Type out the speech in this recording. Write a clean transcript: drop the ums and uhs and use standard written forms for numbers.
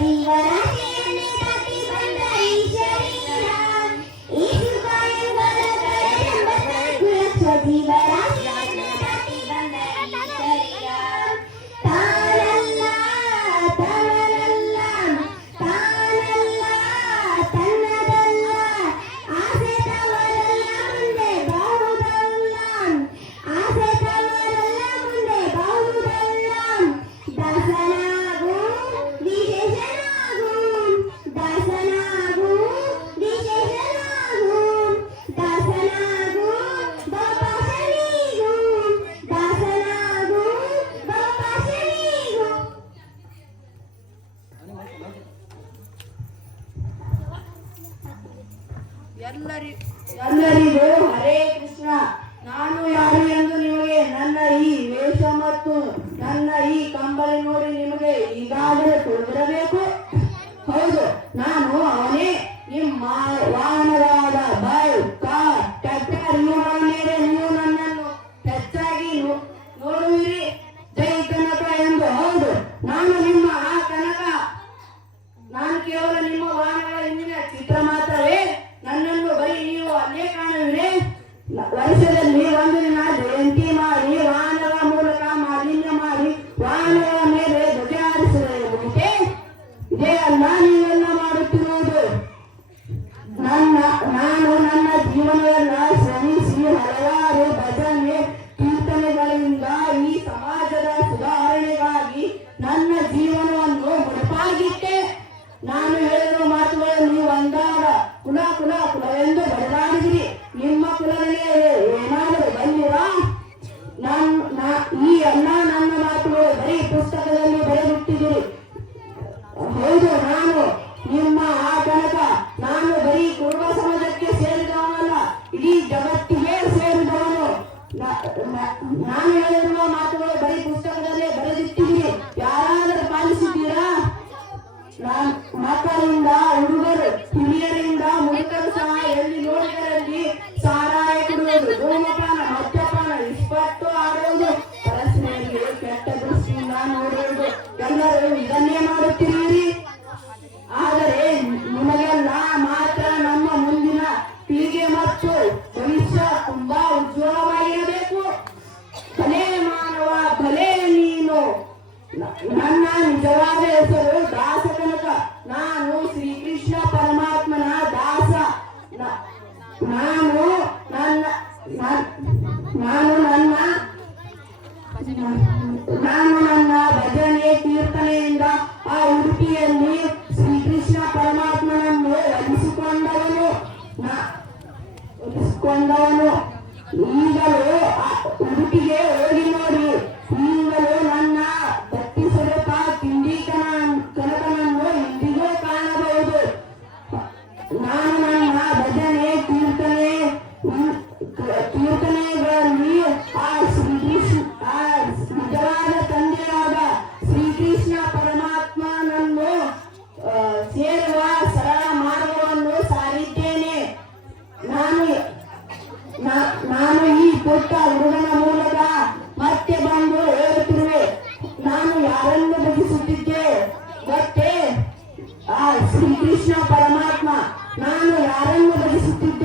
ಜೀವರಾಶಿಯಲ್ಲಿ ದಾಟಿ ಬಂದ ಈ ಶರೀರ ಈ ಸುಖ ಎಂಬರ ಎಂಬತ್ತು ಲಕ್ಷ ಜೀವರಾಶಿಯಲ್ಲಿ ದಾಟಿ ಬಂದ ಈ ಶರೀರ ತಾನಲ್ಲ ತನ್ನದಲ್ಲ ತಾನಲ್ಲ ತನ್ನದಲ್ಲ ಆಸೆ ತವರಲ್ಲ ಮುಂದೆ ಬಾಳುವುದಲ್ಲ ಆಸೆ ತವರಲ್ಲ ಮುಂದೆ ಬಾಳುವುದಲ್ಲ ದಾಸನಾಗು ವಿಶೇಷನಾಗು ದಾಸನಾಗು ವಿಶೇಷನಾಗು ದಾಸನಾಗು ಬಹುಭಾಷಣಿಗು ದಾಸನಾಗು ಬಹುಭಾಷಣಿಗು. ಎಲ್ಲರಿಗೂ ಹರೇ ಕೃಷ್ಣ. ನಾನು ಯಾರು ಎಂದು ನಿಮಗೆ ನನ್ನ ಈ ವೇಷ ಮತ್ತು ನನ್ನ ಈ ಕಂಬಳಿ ನೋಡಿ ನಿಮಗೆ ಈಗಾಗಲೇ ತಿಳಿದಿರಬೇಕು. ಹೌದು, ನಾನು ಅವನೇ. ನಿಮ್ಮ ವಾಹನವಾದ ಬೈಕ್, ಕಾರ್, ಟ್ರ್ಯಾಕ್ಟರ್ ಇವುಗಳ ಮೇಲೆ ನೀವು ನನ್ನನ್ನು ಹೆಚ್ಚಾಗಿ ನೋಡುವಿರಿ. ಜೈ ಕನಕ ಎಂದು. ಹೌದು, ನಾನು ನಿಮ್ಮ ಆ ಕನಕ. ನಾನು ಕೇವಲ ನಿಮ್ಮ ವಾಹನಗಳ ಹಿಂದಿನ ಚಿತ್ರ ಮಾತ್ರವೇ. ನನ್ನನ್ನು ಬರೀ ನೀವು ಅಲ್ಲೇ ಕಾಣುವಿರಿ. ವರ್ಷದಲ್ಲಿ ಒಂದು ದಿನ ಜಯಂತಿ ಮಾಡಿ ವಾಹನಗಳ ಮೂಲಕ ಮಾಲಿನ್ಯ ಮಾಡಿ ವಾಹನಗಳ ಮೇಲೆ ಧ್ವಜ ಹಾರಿಸುವುದಕ್ಕೆ ಇದೇ ಅಲ್ಲ ನೀವೆಲ್ಲ ಮಾಡುತ್ತಿರುವುದು. ನಾನು ನನ್ನ ಜೀವನವೆಲ್ಲ ಶ್ರಮಿಸಿ ಹಲವಾರು ಭಜನೆ ಕೀರ್ತನೆಗಳಿಂದ ಈ ಸಮಾಜದ ಸುಧಾರಣೆಗಾಗಿ ನನ್ನ ಜೀವನವನ್ನು ಮುಡುಪಾಗಿಟ್ಟೆ. ನಾನು ಹೇಳಿರುವ ಮಾತುಗಳಲ್ಲಿ ಒಂದಾದ ಕುಲ ಕುಲ ಕುಲವೆಂದು ಬಡದಾಡಿದಿರಿ. ನಿಮ್ಮ ಕುಲದಲ್ಲಿ ಏನಾದರೂ ಬಂದಿರಾ? ಈ ಎಲ್ಲ ನನ್ನ ಮಾತುಗಳು ಬರೀ ಪುಸ್ತಕದಲ್ಲಿ ಬರೆದಿಟ್ಟಿದ್ದೀರಿ. ಹೌದು, ನಾನು ನಿಮ್ಮ ಆ ಕನಕ. ನಾನು ಬರೀ ಕುರುಬ ಸಮಾಜಕ್ಕೆ ಸೇರಿದವನಲ್ಲ, ಇಡೀ ಜಗತ್ತಿಗೆ ಸೇರಿದವನು. ನಾನು ಹೇಳಿರುವ ಮಾತುಗಳು ಬರೀ ಪುಸ್ತಕದಲ್ಲೇ ಬರೆದಿಟ್ಟಿದ್ದೀರಿ. ಯಾರಾದರೂ ಪಾಲಿಸಿದ್ದೀರಾ? ಮಕ್ಕಳಿಂದ ಹುಡುಗರು ಹಿರಿಯರಿಂದ ಮುದುಕರು ಸಹ ಎಲ್ಲಿ ನೋಡಿದರಲ್ಲಿ ಸಾರಾಯ ಕುಡಿಯುವುದು, ಧೂಮಪಾನ, ಮದ್ಯಪಾನ, ಇಸ್ಪಟ್ಟು ಆಡುವುದು, ಪರಸ್ಪರರಿಗೆ ಕೆಟ್ಟ ದೃಷ್ಟಿಯಿಂದ ನೋಡುವುದು, ಎಲ್ಲರೂ ಇದನ್ನೇ ಮಾಡುತ್ತಿರುವಿರಿ. ಆದರೆ ನಿಮಗೆಲ್ಲ ಮಾತ್ರ ನಮ್ಮ ಮುಂದಿನ ಪೀಳಿಗೆ ಮತ್ತು ಭವಿಷ್ಯ ತುಂಬಾ ಉಜ್ವಲವಾಗಿರಬೇಕು. ಭಲೇ ಮಾನವ, ಭಲೇ ನೀನು. ನನ್ನ ನಿಜವಾದ ಹೆಸರು ದಾಸ ಕನಕ. ನಾನು ಶ್ರೀಕೃಷ್ಣ ಪರಮಾತ್ಮನ ದಾಸ. ನಾನು ನನ್ನ ಭಜನೆ ಕೀರ್ತನೆಯಿಂದ ಆ ಉಡುಪಿಯಲ್ಲಿ ಶ್ರೀಕೃಷ್ಣ ಪರಮಾತ್ಮನನ್ನು ಒಲಿಸಿಕೊಂಡವನು. ಈಗಲೂ ಉಡುಪಿಗೆ ಹೋಗಿ ನೋಡಿ. ಈಗಲೂ ನನ್ನ ಭಕ್ತಿ ಸ್ವರೂಪ ಕಿಂಡಿ ಕನಕನನ್ನು ಇಂದಿಗೂ ಕಾಣಬಹುದು. ನಾನು ನನ್ನ ಭಜನೆ ಕೀರ್ತನೆಗಳಲ್ಲಿ ಆ ನಿಜವಾದ ತಂದೆಯಾದ ಶ್ರೀಕೃಷ್ಣ ಪರಮಾತ್ಮನನ್ನು ಸೇರುವ ಸರಳ ಮಾರ್ಗವನ್ನು ಸಾರಿದ್ದೇನೆ. ನಾನು ಈ ಪುಟ್ಟ ಹುಡುಗನ ಮೂಲಕ ಮತ್ತೆ ಬಂದು ಹೇಳುತ್ತಿರುವೆ. ನಾನು ಯಾರನ್ನು ಭಜಿಸುತ್ತಿದ್ದೆ ಗೊತ್ತೇ? ಆ ಶ್ರೀಕೃಷ್ಣ ಪರಮಾತ್ಮ. ನಾನು ಯಾರನ್ನು ಭಜಿಸುತ್ತಿದ್ದೆ